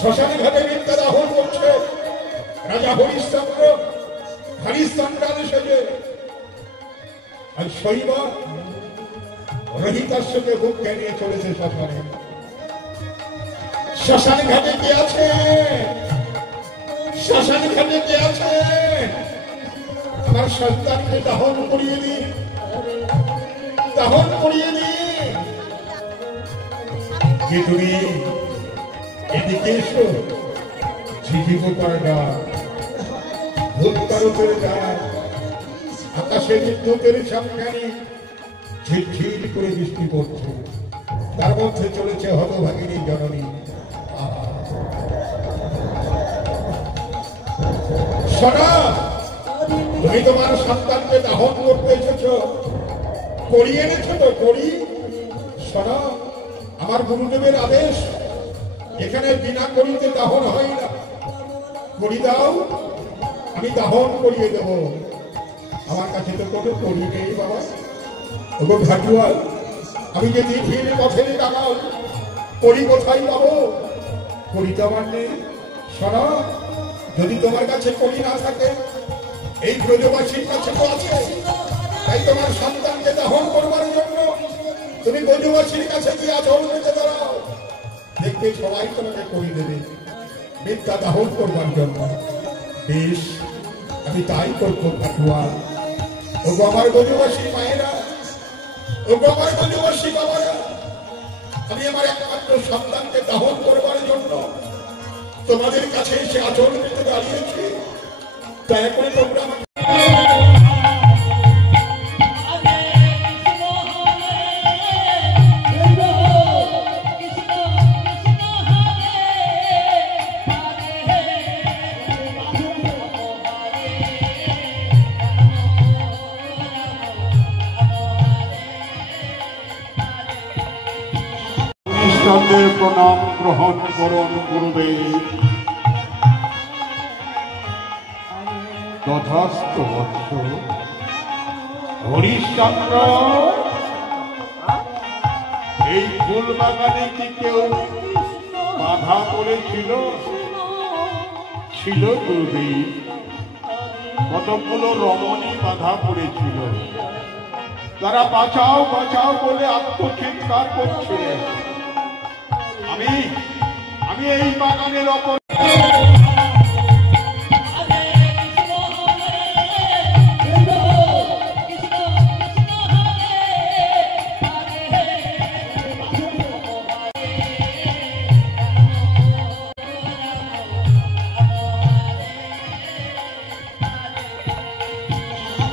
শ্মশানে ঘাটে বিদ্যা দাহন করছে রাজা হরিশ্চন্দ্র হরিশ্চন্দ্র সেজে, আর শৈব রহিতাশ্বকে বুকে নিয়ে চলেছে শ্মশানে। শ্মশান ঘাটে কে আছে? শ্মশান ঘাটে কে আছে? আমার সন্তানকে দাহন করিয়ে দিন, দাহন করিয়ে দিন। যে তুমি এদিকে এসো, ঝিঝিব পাড়া ভূতকারকের দ্বারা আকাশে বিদ্যুতের সামখানি ঝিরঝির করে বৃষ্টি পড়ছে, তার মধ্যে চলেছে হতভাগিনী জননী। শোনা, তুমি তোমার সন্তানকে দাহন করতে এসেছ, করি এনেছো তো? করি। শোনা, আমার গুরুদেবের আদেশ, এখানে বিনা করিতে দাহন হয় না। করি দাও, আমি দাহন করিয়ে দেব। আমার কাছে তো কোনো করি নেই বাবা। ওগো ঘাটুয়াল, আমি যে দিঘির পথের টাকাও করি কোথায় পাবো? করি তো আমার নেই। শোনো, যদি তোমার কাছে করি না থাকে, এই ব্রজবাসীর কাছে তো আছে। তাই তোমার সন্তানকে দাহন করবার জন্য তুমি ব্রজবাসীর কাছে গিয়ে আচরণ পেতে দাঁড়াও, দেখবে সবাই তোমাকে করি দেবে বিদ্যা দাহন করবার জন্য। বেশ, আমি তাই করবো ঘাটুয়াল। ওগো আমার ব্রজবাসী মায়েরা, ওগো আমার ব্রজবাসী বাবারা, আমি আমার একমাত্র সন্তানকে দাহন করবার জন্য তোমাদের কাছে এসে আচরণ পেতে দাঁড়িয়েছি। দয়া করে তোমরা আমাকে প্রণাম গ্রহণ করুন গুরুদেব। তথাস্ত বৎস। হরিশ্চন্দ্র, এই ফুল বাগানে কি কেউ বাধা পড়েছিল? ছিল গুরুদেব, কতগুলো রমণী বাধা পড়েছিল। তারা বাঁচাও বাঁচাও বলে আত্মচিৎকার করছিলেন। আমি এই বাগানের অপর